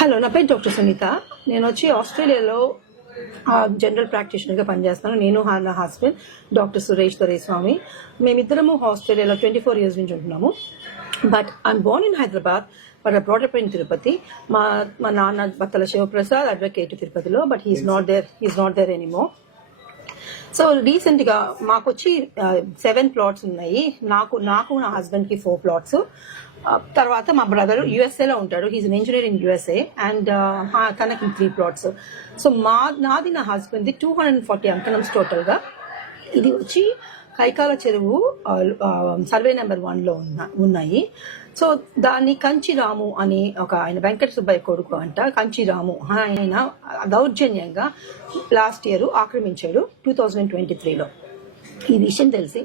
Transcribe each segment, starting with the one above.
Hello నా పేరు doctor Sunitha. నేను వచ్చి ఆస్ట్రేలియాలో జనరల్ ప్రాక్టీషనర్గా పనిచేస్తాను నేను నా హస్బెండ్ డాక్టర్ సురేష్ దొరేస్వామి మేమిద్దరము ఆస్ట్రేలియాలో ట్వంటీ ఫోర్ ఇయర్స్ నుంచి ఉంటున్నాము. But I'm born in Hyderabad but I brought up in Tirupati. మా మా నాన్న బత్తల శివప్రసాద్ అడ్వకేట్ తిరుపతిలో but he's not there he's not there anymore so రీసెంట్గా మాకు వచ్చి సెవెన్ ప్లాట్స్ ఉన్నాయి. నాకు నాకు నా హస్బెండ్కి ఫోర్ ప్లాట్స్ తర్వాత మా బ్రదర్ యుఎస్ఏ లో ఉంటాడు. He's an engineer in USA and తనకి త్రీ ప్లాట్స్ సో మా నాది నా husband the two hundred and forty అంకనమ్స్ టోటల్గా. ఇది వచ్చి కైకాల చెరువు సర్వే నెంబర్ వన్లో ఉన్న ఉన్నాయి. సో దాన్ని కంచి రాము అని ఒక ఆయన వెంకట సుబ్బయ్య కొడుకు అంట కంచి రాము ఆయన దౌర్జన్యంగా లాస్ట్ ఇయర్ ఆక్రమించాడు టూ థౌజండ్ ట్వంటీ త్రీలో ఈ విషయం తెలిసి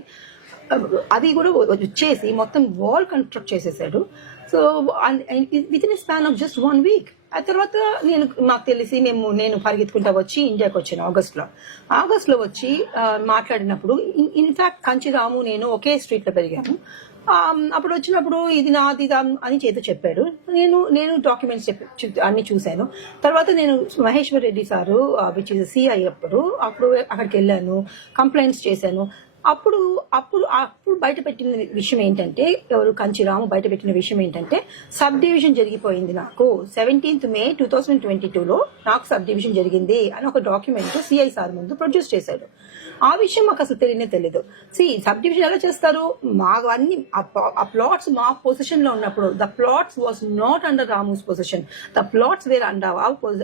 అది కూడా వచ్చేసి మొత్తం వాల్ కన్స్ట్రక్ట్ చేసేసాడు. So with in span of just one week ఆ తర్వాత నేను మాకు తెలిసి మేము నేను పరిగెత్తుకుంటా వచ్చి ఇండియాకి వచ్చాను ఆగస్ట్లో. ఆగస్ట్లో వచ్చి మాట్లాడినప్పుడు ఇన్ఫాక్ట్ కంచిరాము నేను ఒకే స్ట్రీట్లో పెరిగాను. అప్పుడు వచ్చినప్పుడు ఇది నాది అని చేత చెప్పాడు. నేను నేను డాక్యుమెంట్స్ అన్ని చూశాను. తర్వాత నేను Maheshwar Reddy sir which is CI అప్పుడు అప్పుడు అక్కడికి వెళ్ళాను. కంప్లైంట్స్ చేశాను. అప్పుడు అప్పుడు అప్పుడు బయట పెట్టిన విషయం ఏంటంటే ఎవరు కంచిరాము బయట పెట్టిన విషయం ఏంటంటే సబ్ డివిజన్ జరిగిపోయింది నాకు. Seventeenth May two thousand twenty టూలో నాకు సబ్ డివిజన్ జరిగింది అని ఒక డాక్యుమెంట్ సిఐ సార్ ముందు ప్రొడ్యూస్ చేశాడు. ఆ విషయం మాకు అసలు తెలియనే తెలియదు. సి సబ్ డివిజన్ ఎలా చేస్తారు? మా అన్ని ఆ ప్లాట్స్ మా పొజిషన్లో ఉన్నప్పుడు the plots was not under Ramu's position the plots were under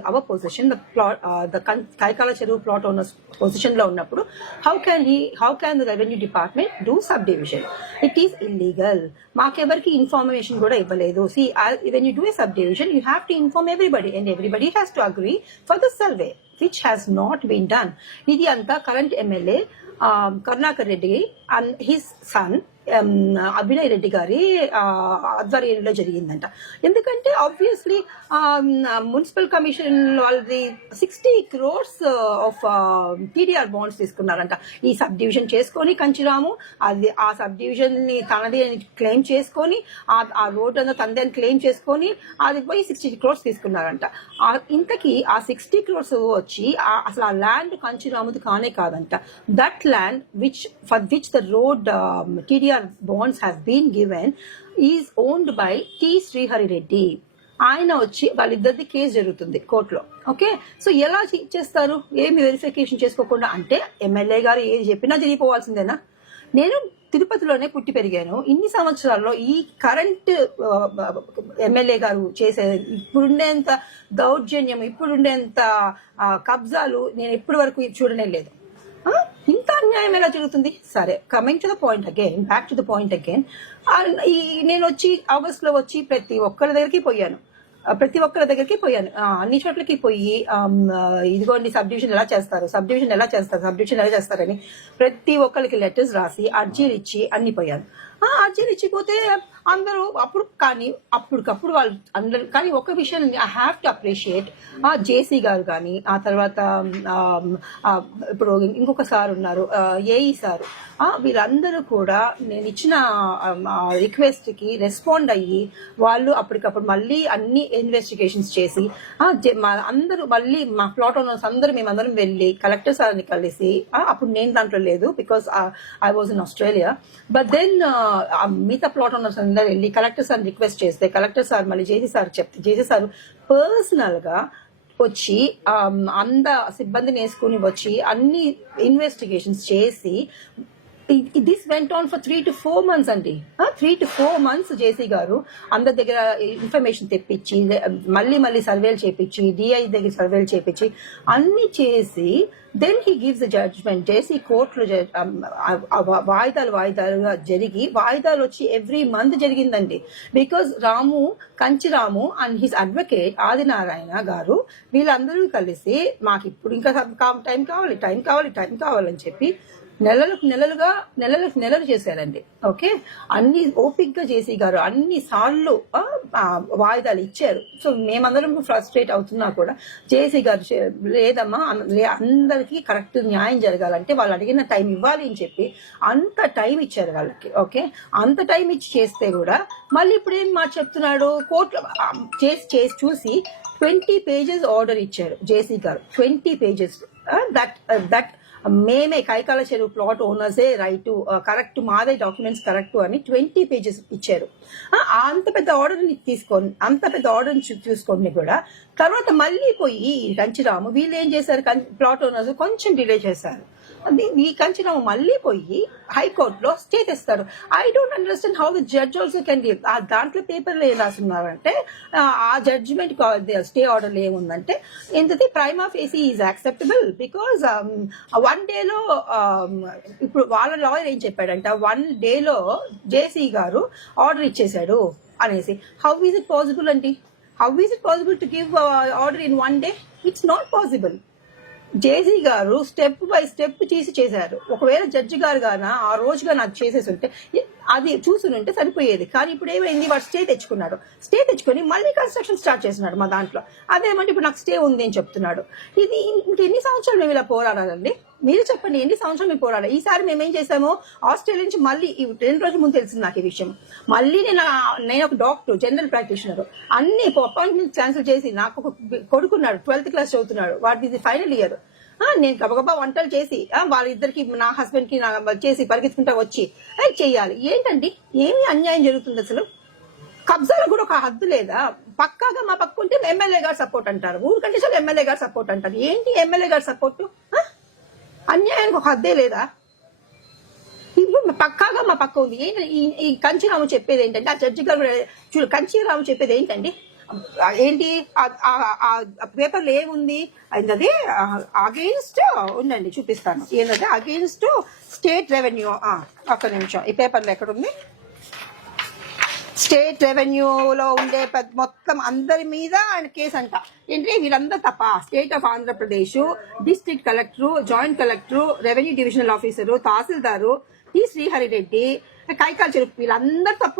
our position the plot the Kaikala Cheruvu plot owners పొజిషన్లో ఉన్నప్పుడు how can he how can the revenue department do sub division it is illegal మాకెవరికి information కూడా ఇవ్వలేదు see when you do a sub division you have to inform everybody and everybody has to agree for the survey which has not been done ఇది అంతా current MLA Karunakar Reddy and his son Abhinay Reddy గారి ఆధ్వర్యంలో జరిగిందంట. ఎందుకంటే obviously municipal commission వాళ్ళది sixty crores of TDR bonds తీసుకున్నారంట. ఈ sub division చేసుకొని కంచిరాము అది ఆ సబ్ డివిజన్ని తనది అని క్లెయిమ్ చేసుకొని ఆ- రోడ్డు రోడ్ అంతా తనది అని క్లెయిమ్ చేసుకొని అది పోయి సిక్స్టీ క్రోర్స్ తీసుకున్నారంట. ఆ ఇంతకీ ఆ సిక్స్టీ క్రోర్స్ వచ్చి అసలు ఆ ల్యాండ్ కంచిరాముది కానే కాదంట. That land which for which the road TDR bonds have been given is owned by T Srihari Reddy ఆయన వచ్చి వాళ్ళిద్దరిది కేసు జరుగుతుంది కోర్టులో ఓకే సో ఎలా చేస్తారు? ఏమి వెరిఫికేషన్ చేసుకోకుండా? అంటే ఎమ్మెల్యే గారు ఏది చెప్పినా తెలియపోవాల్సిందేనా నేను తిరుపతిలోనే పుట్టి పెరిగాను. ఇన్ని సంవత్సరాల్లో ఈ కరెంట్ ఎమ్మెల్యే uh, గారు చేసే ఇప్పుడుండేంత దౌర్జన్యం ఇప్పుడుండేంత uh, కబ్జాలు నేను ఇప్పటి వరకు చూడనే లేదు. ఇంత అన్యాయం ఎలా జరుగుతుంది? సరే coming to the point again back to the point again ఈ నేను వచ్చి ఆగస్ట్లో వచ్చి ప్రతి ఒక్కరి దగ్గరికి పోయాను. ప్రతి ఒక్కరి దగ్గరికి పోయాను. అన్ని చోట్లకి పోయి ఇదిగోండి సబ్ డివిజన్ ఎలా చేస్తారు సబ్ డివిజన్ ఎలా చేస్తారు సబ్ డివిజన్ ఎలా చేస్తారని ప్రతి ఒక్కరికి లెటర్స్ రాసి అర్జీలు ఇచ్చి అన్ని పోయాను. ఆ అర్జీలు ఇచ్చిపోతే అందరూ అప్పుడు కానీ అప్పటికప్పుడు వాళ్ళు అందరు కానీ ఒక విషయం ఐ హ్యావ్ టు అప్రిషియేట్ ఆ జేసీ గారు కానీ ఆ తర్వాత ఇప్పుడు ఇంకొక సార్ ఉన్నారు ఏఈ సార్. వీళ్ళందరూ కూడా నేను ఇచ్చిన రిక్వెస్ట్కి రెస్పాండ్ అయ్యి వాళ్ళు అప్పటికప్పుడు మళ్ళీ అన్ని ఇన్వెస్టిగేషన్స్ చేసి మా అందరూ మళ్ళీ మా ప్లాట్ ఓనర్స్ అందరూ మేమందరం వెళ్ళి కలెక్టర్ సార్ని కలిసి అప్పుడు నేను దాంట్లో లేదు because I was in Australia but then మిగతా ప్లాట్ ఓనర్స్ అందరూ వెళ్ళి కలెక్టర్ సార్ రిక్వెస్ట్ చేస్తే కలెక్టర్ సార్ మళ్ళీ జేసీ సార్ చెప్తే జేసీ సార్ పర్సనల్గా వచ్చి అంద సిబ్బందిని వేసుకుని వచ్చి అన్ని ఇన్వెస్టిగేషన్స్ చేసి this went on for three to four months అండి three to four months JC గారు అందరి దగ్గర ఇన్ఫర్మేషన్ తెప్పించి మళ్ళీ మళ్ళీ సర్వేలు చేపించి డిఐ దగ్గర సర్వేలు చేపించి అన్ని చేసి దెన్ హీ గివ్స్ జడ్జ్మెంట్ చేసి కోర్టులో um, వాయిదాలు వాయిదాలుగా జరిగి వాయిదాలు వచ్చి ఎవ్రీ మంత్ జరిగిందండి. Because Ramu Kanchi Ramu and his advocate Adinarayana గారు వీళ్ళందరూ కలిసి మాకు ఇప్పుడు ఇంకా టైం కావాలి టైం కావాలి టైం కావాలని చెప్పి నెలలకు నెలలుగా నెలలకు నెలలు చేశారండి. ఓకే? అన్ని ఓపిక్గా చేసి గారు అన్ని సార్లు వాయిదాలు ఇచ్చారు. సో మేమందరం ఫ్రస్ట్రేట్ అవుతున్నా కూడా జేసీ గారు చే- లేదమ్మా అందరికీ కరెక్ట్ న్యాయం జరగాలంటే వాళ్ళు అడిగిన టైం ఇవ్వాలి అని చెప్పి అంత టైం ఇచ్చారు వాళ్ళకి. ఓకే? అంత టైం ఇచ్చి చేస్తే కూడా మళ్ళీ ఇప్పుడు ఏం మా చెప్తున్నాడు? కోర్టు చేసి చేసి చూసి ట్వంటీ పేజెస్ ఆర్డర్ ఇచ్చారు జేసీ గారు. Twenty pages. దట్ దట్ మేమే కైకాల చెరువు ప్లాట్ ఓనర్సే రైట్ కరెక్ట్ మాదే డాక్యుమెంట్స్ కరెక్ట్ అని ట్వంటీ పేజెస్ ఇచ్చారు. ఆ, అంత పెద్ద ఆర్డర్ తీసుకొని అంత పెద్ద ఆర్డర్ చూసుకొని కూడా తర్వాత మళ్ళీ పోయి కంచిరాము వీళ్ళు ఏం చేశారు? ప్లాట్ ఓనర్స్ కొంచెం డిలే చేశారు. ఈ కంచిరాము మళ్ళీ పోయి హైకోర్టులో స్టే తెస్తారు I don't understand how the judge also can give ఆ దాంట్లో పేపర్లో ఏం రాస్తున్నారంటే ఆ, ఆ జడ్జిమెంట్ స్టే ఆర్డర్ ఏముందంటే ఏంటది? Prime of AC is acceptable because one డేలో ఇప్పుడు వాళ్ళ లాయర్ ఏం చెప్పాడంట? వన్ డేలో జేసీ గారు ఆర్డర్ ఇచ్చేశాడు అనేసి. హౌ ఈజ్ ఇట్ పాసిబుల్ అండి? How is it possible to give order in one day it's not possible JC గారు స్టెప్ బై స్టెప్ తీసి చేశారు. ఒకవేళ జడ్జి గారు గాన ఆ రోజుగా నాకు చేసేసి ఉంటే అది చూసుని ఉంటే సరిపోయేది. కానీ ఇప్పుడు ఏమైంది? వాడు స్టే తెచ్చుకున్నాడు. స్టే తెచ్చుకొని మళ్ళీ కన్స్ట్రక్షన్ స్టార్ట్ చేస్తున్నాడు మా దాంట్లో. అదేమంటే ఇప్పుడు నాకు స్టే ఉంది అని చెప్తున్నాడు. ఇది ఇంకెన్ని సంవత్సరాలు మేము ఇలా పోరాడాలండి? మీరు చెప్పండి ఎన్ని సంవత్సరాలు మేము పోరాడాలి ఈసారి మేము ఏం చేసాము ఆస్ట్రేలియా నుంచి మళ్ళీ ఈ రెండు రోజుల ముందు తెలిసింది నాకు ఈ విషయం. మళ్ళీ నేను నేను ఒక డాక్టర్ జనరల్ ప్రాక్టీషనర్. అన్ని అపాయింట్మెంట్ క్యాన్సిల్ చేసి నాకు ఒక కొడుకున్నాడు ట్వెల్త్ క్లాస్ చదువుతున్నాడు. వాడి ఇది ఫైనల్ ఇయర్. నేను గబగబా వంటలు చేసి వాళ్ళిద్దరికి నా హస్బెండ్కి నా చేసి పరిగెత్తుకుంటా వచ్చి అది చెయ్యాలి. ఏంటండి? ఏమి అన్యాయం జరుగుతుంది అసలు? కబ్జాలకు కూడా ఒక హద్దు లేదా? పక్కాగా మా పక్క ఉంటే ఎమ్మెల్యే గారు సపోర్ట్ అంటారు. ఊరికంటే చాలు ఎమ్మెల్యే గారు సపోర్ట్ అంటారు. ఏంటి ఎమ్మెల్యే గారు సపోర్ట్? అన్యాయానికి ఒక హద్దే లేదా? ఇప్పుడు పక్కాగా మా పక్క ఉంది. ఏంటి ఈ- ఈ కంచిరాము చెప్పేది ఏంటంటే ఆ జడ్జి గారు చూడు కంచిరాము చెప్పేది ఏంటండి? ఏంటి? ఆ పేపర్లో ఏముంది? అది అగెయిన్స్ట్ ఉండండి చూపిస్తాను. ఏంటంటే అగెయిన్స్ట్ స్టేట్ రెవెన్యూ ఒక్క నిమిషం. ఈ పేపర్లో ఎక్కడుంది? స్టేట్ రెవెన్యూలో ఉండే పెద్ద- మొత్తం అందరి మీద ఆయన కేసు అంట. ఏంటి? వీళ్ళందరూ తప్ప. State of Andhra Pradesh district collector joint collector revenue divisional officer tahsildar T Srihari Reddy Kaikal Cheruku వీళ్ళందరూ తప్పు.